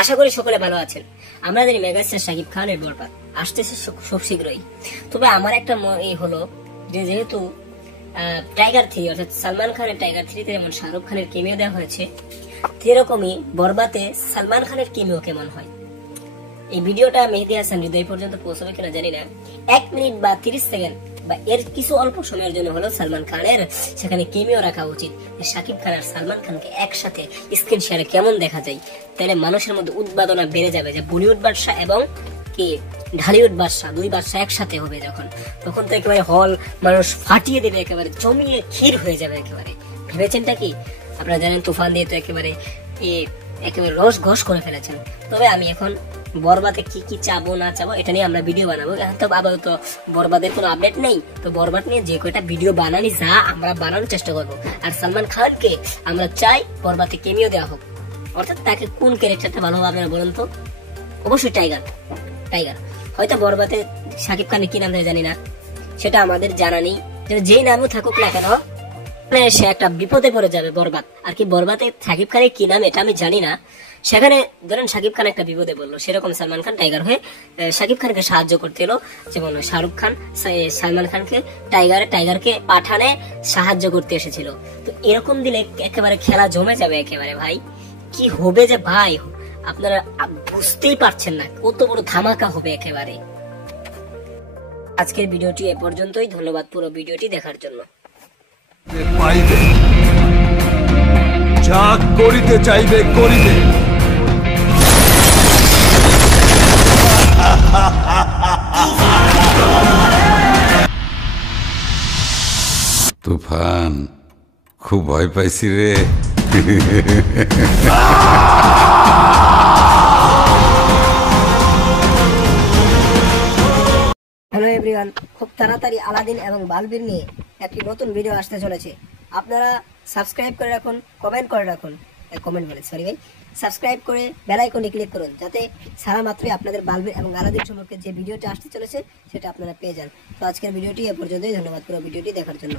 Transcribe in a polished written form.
আশা করি সকলে ভালো আছেন। আমরা জানি মেগাস্টার শাকিব খানের বরবাদ আসতেছে খুব শীঘ্রই। তবে আমার একটা এই হলো যে যেহেতু টাইগার 3 অর্থাৎ সালমান খানের টাইগার 3 তে যেমন শাহরুখ খানের কেমিও দেওয়া হয়েছে, সেরকমই বরবাদে সালমান খানের কেমিও কেমন হয়। এই ভিডিওটা মেহেদী হাসান হৃদয় পর্যন্ত পৌঁছাবে কিনা জানি না। 1 মিনিট বা 30 সেকেন্ড বা এর কিছু অল্প সময়ের জন্য হলেও সালমান খানের সেখানে কেমিও রাখা উচিত। শাকিব খান আর সালমান খানকে একসাথে স্ক্রিন শেয়ারে কেমন দেখা যায়, তাহলে মানুষের মধ্যে উদ্বাদনা বেড়ে যাবে যে বলিউড বাদশা এবং কি ঢালিউড বাদশা, দুই বাদশা একসাথে হবে যখন, তখন তো একেবারে হল মানুষ ফাটিয়ে দেবে, একেবারে জমিয়ে ক্ষীর হয়ে যাবে একেবারে। ভেবেছেনটা কি? আপনারা জানেন তুফান দিয়ে তো একেবারে রস ঘস করে ফেলেছেন। তবে আমি এখন বরবাদে কি কি চাবো না চাবো এটা নিয়ে আমরা ভিডিও বানাবো। তো আপাতত বরবাদের কোনো আপডেট নেই, তো বরবাদ নিয়ে যে কয়টা ভিডিও বানানি যা আমরা বানানোর চেষ্টা করবো। আর সালমান খানকে আমরা চাই বরবাদে কেমিও দেওয়া হোক, অর্থাৎ তাকে কোন ক্যারেক্টারটা ভালো হবে আপনারা বলুন তো? অবশ্যই টাইগার। হয়তো বরবাদে শাকিব খানের কি নাম জানি না, সেটা আমাদের জানা নেই। যেই নামও থাকুক না কেন সে একটা বিপদে পড়ে যাবে বরবাদ। আর কি বরবাদে শাকিব খানের কি নাম এটা আমি জানি না, সেখানে ধরেন শাকিব খান একটা বিপদে বললো, সেরকম সালমান খান টাইগার হয়ে শাকিব খানকে সাহায্য করতে এলো, যেমন শাহরুখ খান সালমান খানকে টাইগারকে পাঠানে সাহায্য করতে এসেছিল। তো এরকম দিলে একেবারে খেলা জমে যাবে একেবারে। ভাই কি হবে যে ভাই, আপনারা বুঝতেই পারছেন না, কত বড় ধামাকা হবে একেবারে। আজকের ভিডিওটি এ পর্যন্তই। ধন্যবাদ পুরো ভিডিওটি দেখার জন্য। যা করিতে চাইবে করিবে। তুফান, খুব ভয় পাইছি রে। হ্যালো এভরিওয়ান, খুব তাড়াতাড়ি আলাদিন এবং বালবীর নিয়ে একটি নতুন ভিডিও আসতে চলেছে। আপনারা সাবস্ক্রাইব করে রাখুন, কমেন্ট করে রাখুন, সাবস্ক্রাইব করে বেল আইকনে ক্লিক করুন, যাতে সারা মাত্রই আপনাদের বালবীর এবং আলাদিন সম্পর্কে যে ভিডিওটা আসতে চলেছে সেটা আপনারা পেয়ে যান। তো আজকের ভিডিওটি এ পর্যন্তই। ধন্যবাদ পুরো ভিডিওটি দেখার জন্য।